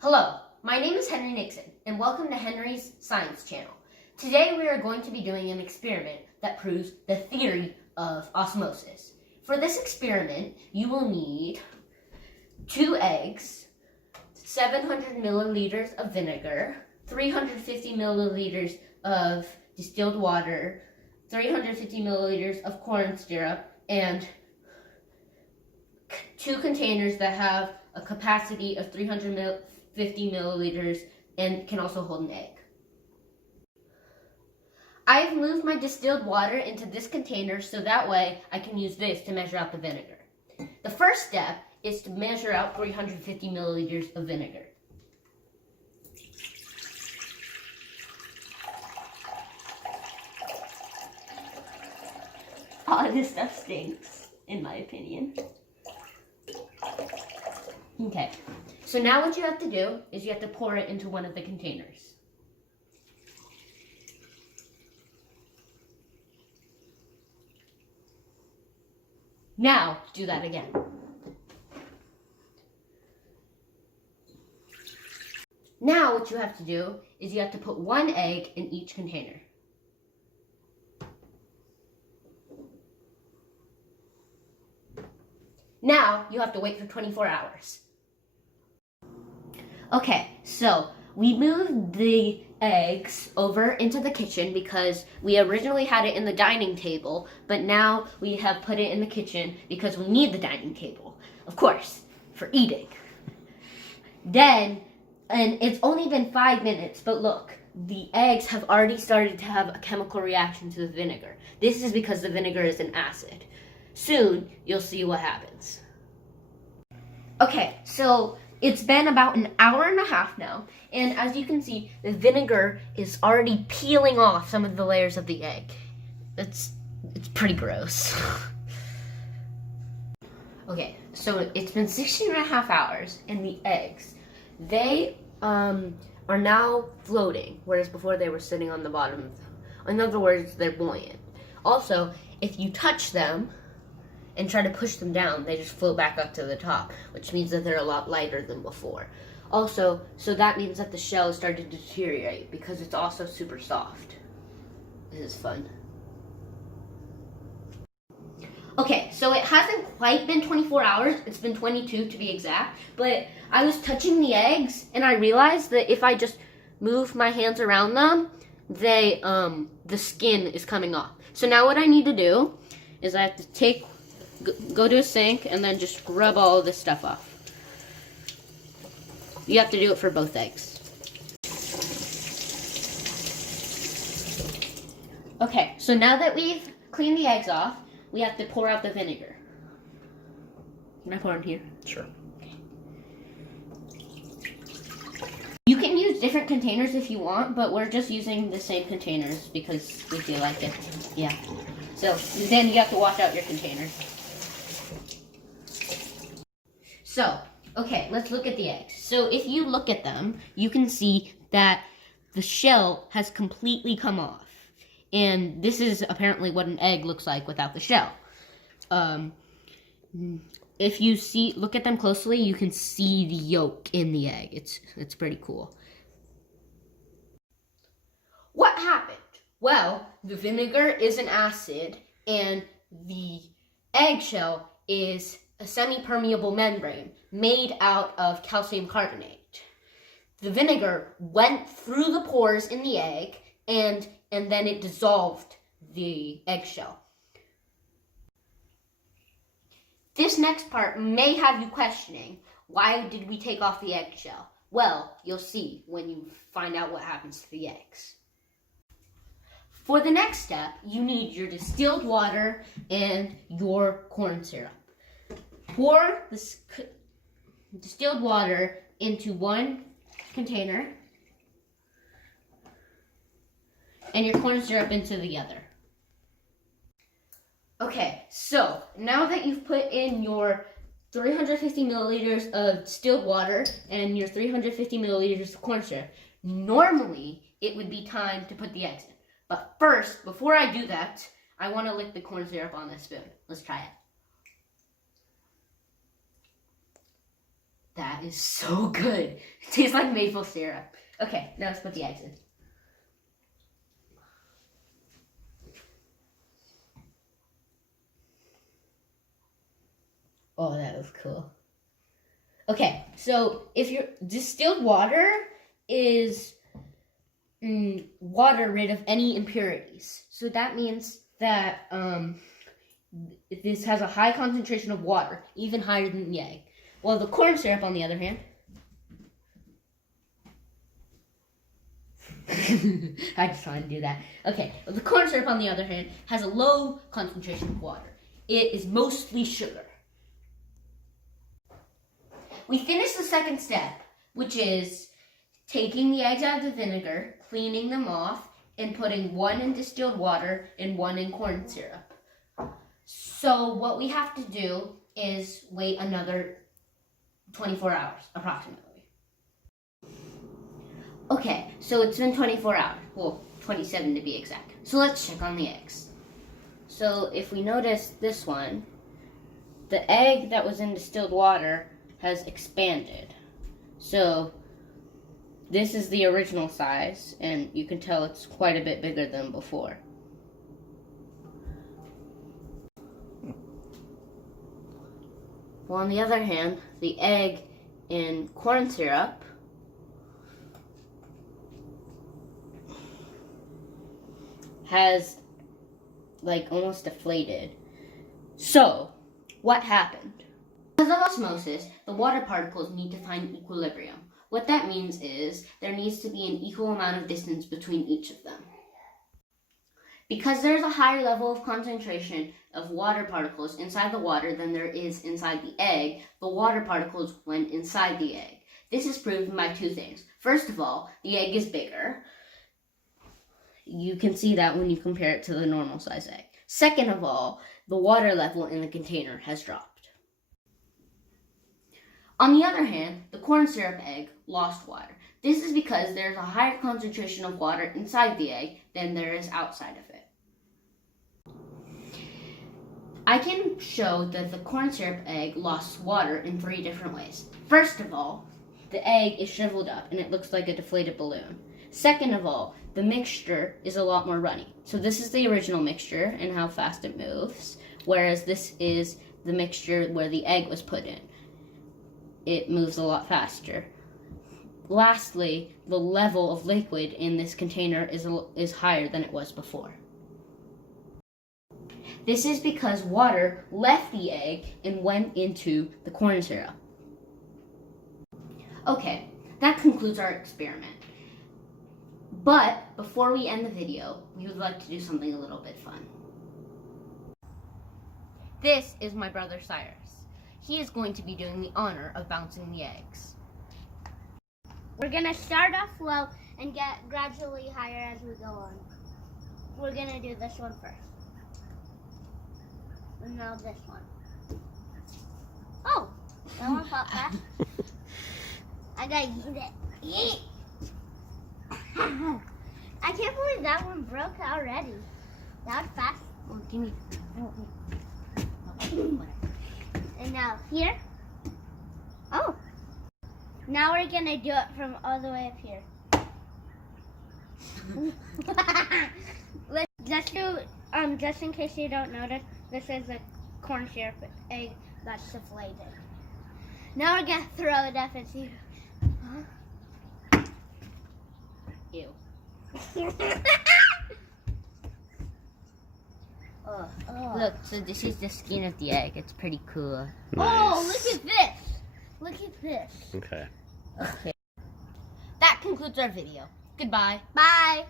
Hello, my name is Henry Nixon, and welcome to Henry's Science Channel. Today we are going to be doing an experiment that proves the theory of osmosis. For this experiment, you will need 2 eggs, 700 milliliters of vinegar, 350 milliliters of distilled water, 350 milliliters of corn syrup, and 2 containers that have a capacity of 350 milliliters and can also hold an egg. I've moved my distilled water into this container so that way I can use this to measure out the vinegar. The first step is to measure out 350 milliliters of vinegar. Oh, this stuff stinks, in my opinion. Okay, so now what you have to do is you have to pour it into one of the containers. Now, do that again. Now what you have to do is you have to put 1 egg in each container. Now, you have to wait for 24 hours. Okay, so we moved the eggs over into the kitchen because we originally had it in the dining table, but now we have put it in the kitchen because we need the dining table, of course, for eating. Then, and it's only been 5 minutes, but look, the eggs have already started to have a chemical reaction to the vinegar. This is because the vinegar is an acid. Soon, you'll see what happens. Okay, so it's been about an hour and a half now, and as you can see, the vinegar is already peeling off some of the layers of the egg. It's pretty gross. Okay, so it's been 16 and a half hours, and the eggs, they are now floating, whereas before they were sitting on the bottom. In other words, they're buoyant. Also, if you touch them and try to push them down, they just float back up to the top, which means that they're a lot lighter than before. Also, so that means that the shell is starting to deteriorate because it's also super soft. This is fun. Okay, so it hasn't quite been 24 hours, it's been 22 to be exact, but I was touching the eggs and I realized that if I just move my hands around them, they, the skin is coming off. So now what I need to do is I have to go to a sink and then just rub all of this stuff off. You have to do it for both eggs. Okay, so now that we've cleaned the eggs off, we have to pour out the vinegar. Can I pour in here? Sure. Okay. You can use different containers if you want, but we're just using the same containers because we feel like it. Yeah. So then you have to wash out your containers. So, okay, let's look at the eggs. So if you look at them, you can see that the shell has completely come off. And this is apparently what an egg looks like without the shell. If you look at them closely, you can see the yolk in the egg. It's pretty cool. What happened? Well, the vinegar is an acid, and the eggshell is a semi-permeable membrane made out of calcium carbonate. The vinegar went through the pores in the egg, and then it dissolved the eggshell. This next part may have you questioning, why did we take off the eggshell? Well, you'll see when you find out what happens to the eggs. For the next step, you need your distilled water and your corn syrup. Pour the distilled water into one container and your corn syrup into the other. Okay, so now that you've put in your 350 milliliters of distilled water and your 350 milliliters of corn syrup, normally it would be time to put the eggs in. But first, before I do that, I want to lick the corn syrup on this spoon. Let's try it. That is so good. It tastes like maple syrup. Okay, now let's put the eggs in. Oh, that was cool. Okay, so if your distilled water is water rid of any impurities. So that means that this has a high concentration of water, even higher than the egg. While the corn syrup, on the other hand, I just wanted to do that. Okay, well, the corn syrup, on the other hand, has a low concentration of water. It is mostly sugar. We finished the second step, which is taking the eggs out of the vinegar, cleaning them off, and putting one in distilled water and one in corn syrup. So what we have to do is wait another 24 hours, approximately. Okay, so it's been 24 hours. Well, 27 to be exact. So let's check on the eggs. So if we notice this one, the egg that was in distilled water has expanded. So this is the original size, and you can tell it's quite a bit bigger than before. Well, on the other hand, the egg in corn syrup has like almost deflated. So, what happened? Because of osmosis, the water particles need to find equilibrium. What that means is there needs to be an equal amount of distance between each of them. Because there's a higher level of concentration of water particles inside the water than there is inside the egg, the water particles went inside the egg. This is proven by two things. First of all, the egg is bigger. You can see that when you compare it to the normal size egg. Second of all, the water level in the container has dropped. On the other hand, the corn syrup egg lost water. This is because there's a higher concentration of water inside the egg than there is outside of it. I can show that the corn syrup egg lost water in 3 different ways. First of all, the egg is shriveled up and it looks like a deflated balloon. Second of all, the mixture is a lot more runny. So this is the original mixture and how fast it moves, whereas this is the mixture where the egg was put in. It moves a lot faster. Lastly, the level of liquid in this container is higher than it was before. This is because water left the egg and went into the corn syrup. Okay, that concludes our experiment. But before we end the video, we would like to do something a little bit fun. This is my brother Cyrus. He is going to be doing the honor of bouncing the eggs. We're going to start off low and get gradually higher as we go on. We're going to do this one first. And now this one. Oh, that one felt fast. I got to eat it. I can't believe that one broke already. That was fast. Well, give me. And now here. Oh. Now we're gonna do it from all the way up here. Let's do just in case you don't notice, this is a corn syrup egg that's deflated. Now we're gonna throw it up and see. Huh? Ew. Look, so this is the skin of the egg. It's pretty cool. Nice. Oh, look at this. Look at this. Okay. Okay. That concludes our video. Goodbye. Bye.